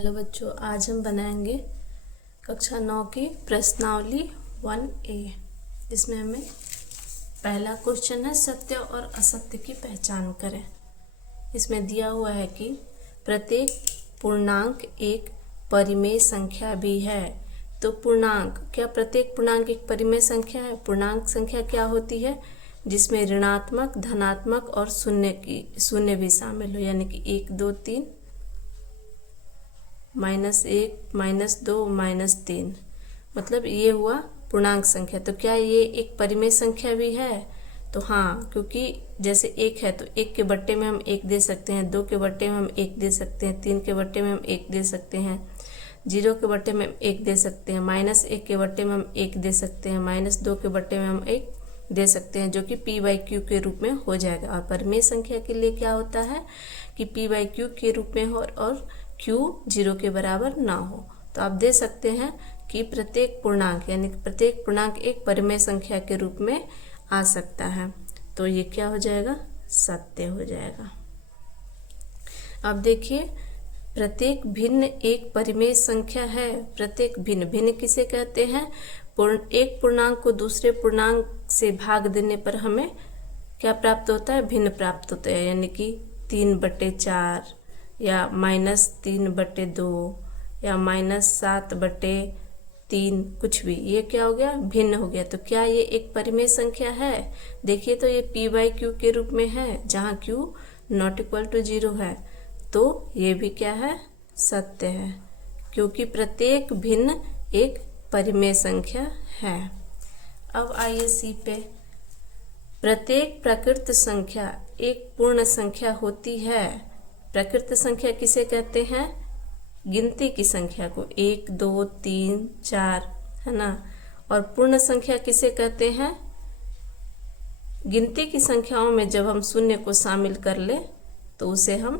Hello बच्चों, आज हम बनाएंगे कक्षा 9 की प्रश्नावली 1A। इसमें हमें पहला क्वेश्चन है सत्य और असत्य की पहचान करें। इसमें दिया हुआ है कि प्रत्येक पूर्णांक एक परिमेय संख्या भी है। तो पूर्णांक, क्या प्रत्येक पूर्णांक एक परिमेय संख्या है? पूर्णांक संख्या क्या होती है? जिसमें ऋणात्मक, धनात्मक और शून्य भी शामिल हो, यानी कि 1, 2, 3, -1, -2, -3, मतलब ये हुआ पूर्णांक संख्या। तो क्या ये एक परिमेय संख्या भी है? तो हाँ, क्योंकि जैसे 1 है तो 1 के बट्टे में हम 1 दे सकते हैं, 2 के बट्टे में हम 1 दे सकते हैं, 3 के बट्टे में हम 1 दे सकते हैं, 0 के बट्टे में हम 1 दे सकते हैं, -1 के बट्टे में हम 1 दे सकते हैं, -2 के बट्टे में हम 1 दे सकते हैं, जो कि p/q के रूप में हो जाएगा। और परिमेय संख्या के लिए क्या होता है कि p/q के रूप में हो और q 0 के बराबर ना हो। तो आप दे सकते हैं कि प्रत्येक पूर्णांक, यानी कि प्रत्येक पूर्णांक एक परिमेय संख्या के रूप में आ सकता है। तो ये क्या हो जाएगा? सत्य हो जाएगा। अब देखिए, प्रत्येक भिन्न एक परिमेय संख्या है। प्रत्येक भिन्न, भिन्न किसे कहते हैं? एक पूर्णांक को दूसरे पूर्णांक से भाग देने पर हमें क्या प्राप्त होता है? भिन्न प्राप्त होता है, यानी कि 3/4 या -3/2 या -7/3, कुछ भी, ये क्या हो गया? भिन्न हो गया। तो क्या ये एक परिमेय संख्या है? देखिए, तो ये p/q के रूप में है, जहाँ q ≠ 0 है। तो ये भी क्या है? सत्य है, क्योंकि प्रत्येक भिन्न एक परिमेय संख्या है। अब आइए सी पे। प्रत्येक प्राकृत संख्या एक पूर्ण संख्या होती है। प्राकृत संख्या किसे कहते हैं? गिनती की संख्या को, 1, 2, 3, 4, है ना। और पूर्ण संख्या किसे कहते हैं? गिनती की संख्याओं में जब हम शून्य को शामिल कर ले तो उसे हम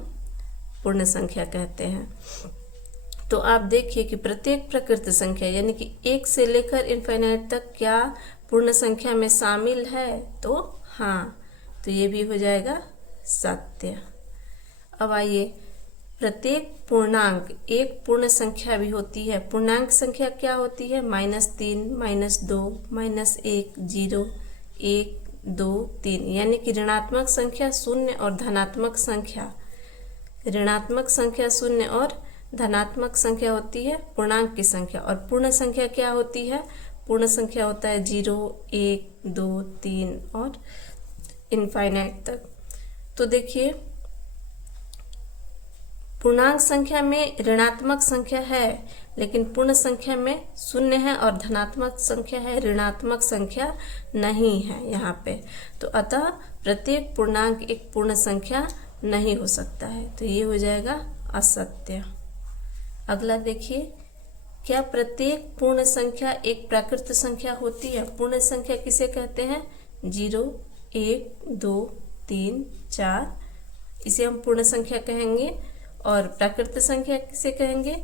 पूर्ण संख्या कहते हैं। तो आप देखिए कि प्रत्येक प्राकृत संख्या, यानी कि 1 से लेकर इनफाइनाइट तक, क्या पूर्ण संख्या में शामिल है? तो हाँ, तो ये भी हो जाएगा सत्य। अब आइए, प्रत्येक पूर्णांक एक पूर्ण संख्या भी होती है। पूर्णांक संख्या क्या होती है? -3, -2, -1, 0, 1, 2, 3, यानी कि ऋणात्मक संख्या 0 और धनात्मक संख्या, ऋणात्मक संख्या 0 और धनात्मक संख्या होती है पूर्णांक की संख्या। और पूर्ण संख्या क्या होती है? पूर्ण संख्या होता है 0, 1, 2, 3 और इनफाइनाइट तक। तो देखिए, पूर्णांक संख्या में ऋणात्मक संख्या है, लेकिन पूर्ण संख्या में 0 है, और धनात्मक संख्या है, ऋणात्मक संख्या नहीं है यहाँ पे। तो अतः प्रत्येक पूर्णांक एक पूर्ण संख्या नहीं हो सकता है। तो ये हो जाएगा असत्य। अगला देखिए, क्या प्रत्येक पूर्ण संख्या एक प्राकृत संख्या होती है? पूर्ण संख्या किसे कहते हैं? 0, 1, 2, 3, 4, इसे हम पूर्ण संख्या कहेंगे। और प्राकृत संख्या किसे कहेंगे?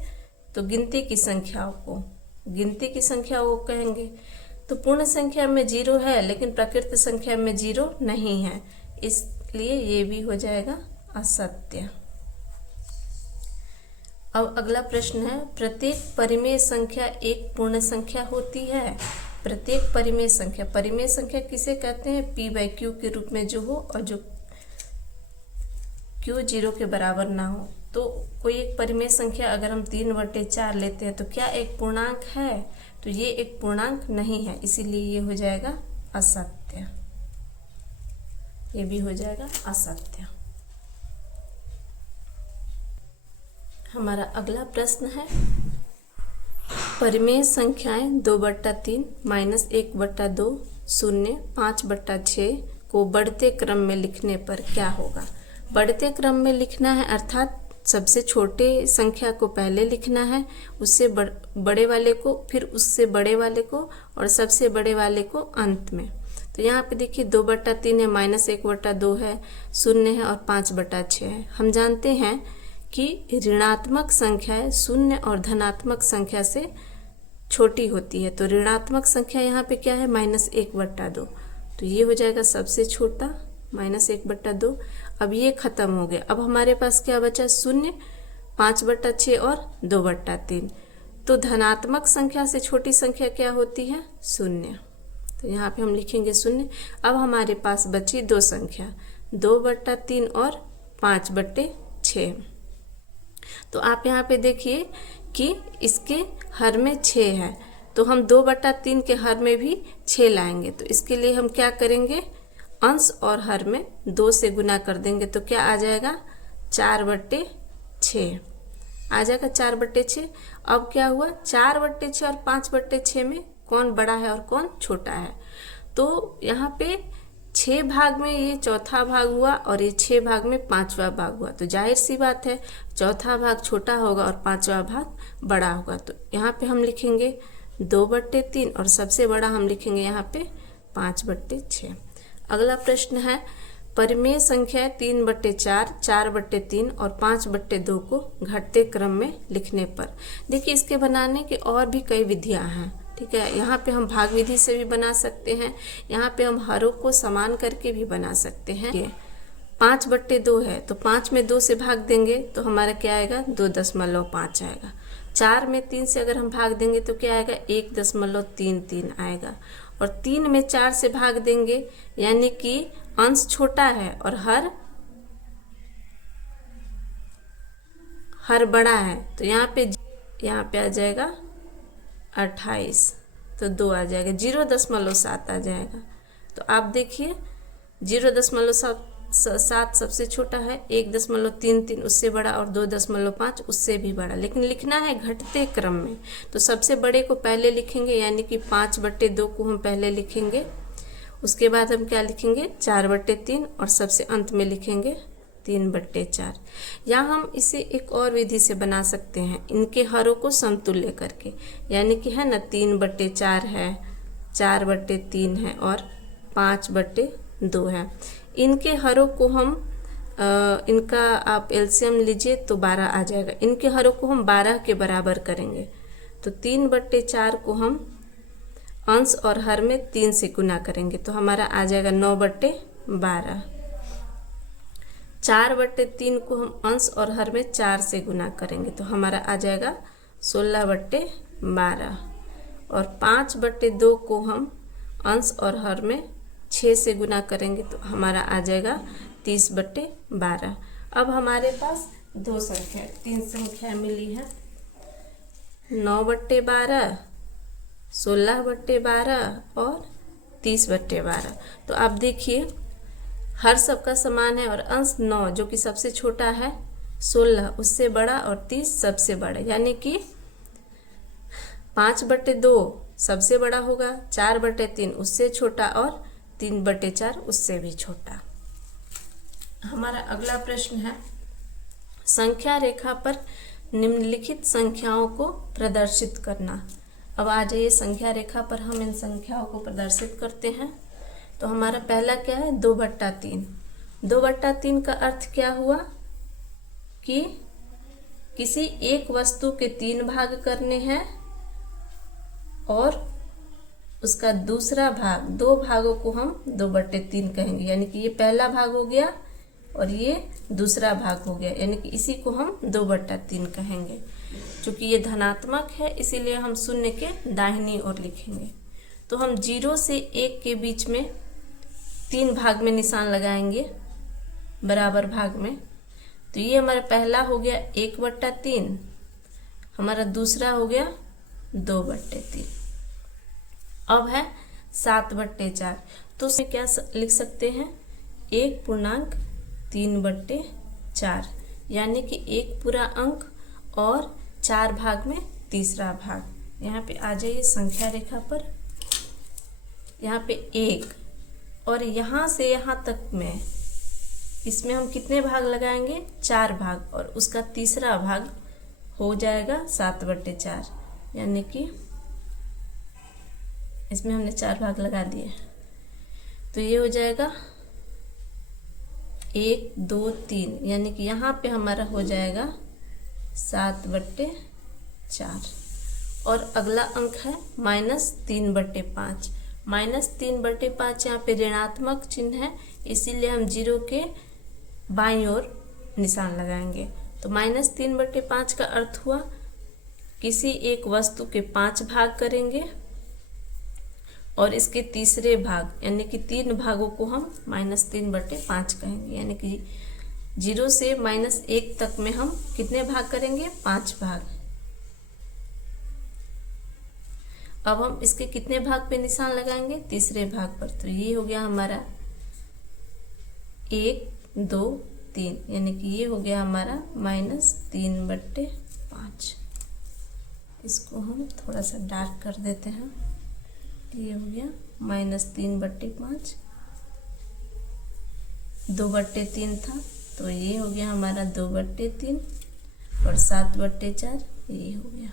तो गिनती की संख्याओं को, गिनती की संख्याओं को कहेंगे। तो पूर्ण संख्या में 0 है, लेकिन प्राकृत संख्या में 0 नहीं है, इसलिए ये भी हो जाएगा असत्य। अब अगला प्रश्न है, प्रत्येक परिमेय संख्या एक पूर्ण संख्या होती है। प्रत्येक परिमेय संख्या, परिमेय संख्या किसे कहते हैं? p/q के रूप में जो हो और जो q 0 के बराबर ना हो। तो कोई एक परिमेय संख्या अगर हम 3/4 लेते हैं तो क्या एक पूर्णांक है? तो ये एक पूर्णांक नहीं है, इसीलिए ये हो जाएगा असत्य। ये भी हो जाएगा असत्य। हमारा अगला प्रश्न है, परिमेय संख्याएं 2/3, -1/2, 0, 5/6 को बढ़ते क्रम में लिखने पर क्या होगा? बढ़ते क्रम में लिखना है, अर्थात सबसे छोटे संख्या को पहले लिखना है, उससे बड़े वाले को, फिर उससे बड़े वाले को, और सबसे बड़े वाले को अंत में। तो यहाँ पे देखिए 2/3 है, -1/2 है, 0 है और 5/6 है। हम जानते हैं कि ऋणात्मक संख्या 0 और धनात्मक संख्या से छोटी होती है। तो ऋणात्मक संख्या यहाँ पे क्या है? -1/2। तो ये हो जाएगा सबसे छोटा, -1/2। अब ये खत्म हो गया। अब हमारे पास क्या बचा? 0 5/6 और 2/3। तो धनात्मक संख्या से छोटी संख्या क्या होती है? 0। तो यहाँ पे हम लिखेंगे 0। अब हमारे पास बची दो संख्या, 2/3 और 5/6। तो आप यहाँ पे देखिए कि इसके हर में 6 है, तो हम 2/3 के हर में भी 6 लाएंगे। तो इसके लिए हम क्या करेंगे? अंश और हर में 2 से गुना कर देंगे। तो क्या आ जाएगा? 4/6 आ जाएगा, 4/6। अब क्या हुआ? 4/6 और 5/6 में कौन बड़ा है और कौन छोटा है? तो यहाँ पे 6 भाग में ये चौथा भाग हुआ और ये 6 भाग में 5वां भाग हुआ। तो जाहिर सी बात है चौथा भाग छोटा होगा और 5वां भाग बड़ा होगा। तो यहाँ पे हम लिखेंगे 2/3 और सबसे बड़ा हम लिखेंगे यहाँ पे 5/6। अगला प्रश्न है, परिमेय संख्या 3/4, 4/3 और 5/2 को घटते क्रम में लिखने पर। देखिए इसके बनाने की और भी कई विधियां हैं, ठीक है। यहाँ पे हम भाग विधि से भी बना सकते हैं, यहाँ पे हम हरों को समान करके भी बना सकते हैं। 5/2 है तो 5 में 2 से भाग देंगे तो हमारा क्या आएगा? 2.5 आएगा। 4 में 3 से अगर हम भाग देंगे तो क्या आएगा? 1.33 आएगा। और 3 में 4 से भाग देंगे यानी कि अंश छोटा है और हर बड़ा है। तो यहाँ पे आ जाएगा 28, तो 2 आ जाएगा, 0.7 आ जाएगा। तो आप देखिए 0.7 सबसे छोटा है, 1.33 उससे बड़ा और 2.5 उससे भी बड़ा। लेकिन लिखना है घटते क्रम में, तो सबसे बड़े को पहले लिखेंगे यानी कि 5/2 को हम पहले लिखेंगे। उसके बाद हम क्या लिखेंगे? 4/3 और सबसे अंत में लिखेंगे 3/4। या हम इसे एक और विधि से बना सकते हैं, इनके हरों को समतुल्य करके, यानी कि है ना 3/4 है, 4/3 है और 5/2 है। इनके हरों को हम इनका आप एलसीएम लीजिए तो 12 आ जाएगा। इनके हरों को हम 12 के बराबर करेंगे। तो 3/4 को हम अंश और हर में 3 से गुना करेंगे तो हमारा आ जाएगा 9/12। 4/3 को हम अंश और हर में 4 से गुना करेंगे तो हमारा आ जाएगा 16/12। और 5/2 को हम अंश और हर में 6 से गुना करेंगे तो हमारा आ जाएगा 30/12। अब हमारे पास तीन संख्या मिली है, 9/12, 16/12 और 30/12। तो आप देखिए हर सबका समान है और अंश 9 जो कि सबसे छोटा है, 16 उससे बड़ा और 30 सबसे बड़ा, यानी कि 5/2 सबसे बड़ा होगा, 4/3 उससे छोटा और 3/4 उससे भी छोटा। हमारा अगला प्रश्न है, संख्या रेखा पर निम्नलिखित संख्याओं को प्रदर्शित करना। अब आ जाइए संख्या रेखा पर हम इन संख्याओं को प्रदर्शित करते हैं। तो हमारा पहला क्या है? 2/3। 2/3 का अर्थ क्या हुआ कि किसी एक वस्तु के 3 भाग करने हैं और उसका दूसरा भाग, 2 भागों को हम 2/3 कहेंगे, यानी कि ये पहला भाग हो गया और ये दूसरा भाग हो गया, यानी कि इसी को हम 2/3 कहेंगे। चूँकि ये धनात्मक है इसीलिए हम शून्य के दाहिनी ओर लिखेंगे। तो हम 0 से 1 के बीच में 3 भाग में निशान लगाएंगे, बराबर भाग में। तो ये हमारा पहला हो गया 1/3, हमारा दूसरा हो गया 2/3। अब है 7/4। तो उसमें क्या लिख सकते हैं? 1.3/4, यानी कि 1 पूरा अंक और 4 भाग में तीसरा भाग। यहाँ पे आ जाइए संख्या रेखा पर, यहाँ पे 1 और यहाँ से यहाँ तक में, इसमें हम कितने भाग लगाएंगे? 4 भाग, और उसका तीसरा भाग हो जाएगा 7/4, यानी कि इसमें हमने 4 भाग लगा दिए। तो ये हो जाएगा 1, 2, 3, यानी कि यहाँ पे हमारा हो जाएगा 7/4। और अगला अंक है -3/5। -3/5 यहाँ पे ऋणात्मक चिन्ह है, इसीलिए हम 0 के बाईं ओर निशान लगाएंगे। तो तो -3/5 का अर्थ हुआ किसी एक वस्तु के 5 भाग करेंगे और इसके तीसरे भाग यानी कि 3 भागों को हम -3/5 कहेंगे, यानी कि 0 से -1 तक में हम कितने भाग करेंगे? 5 भाग। अब हम इसके कितने भाग पे निशान लगाएंगे? तीसरे भाग पर। तो ये हो गया हमारा 1, 2, 3, यानी कि ये हो गया हमारा -3/5। इसको हम थोड़ा सा डार्क कर देते हैं। ये हो गया -3/5, 2/3 था तो ये हो गया हमारा 2/3 और 7/4 ये हो गया।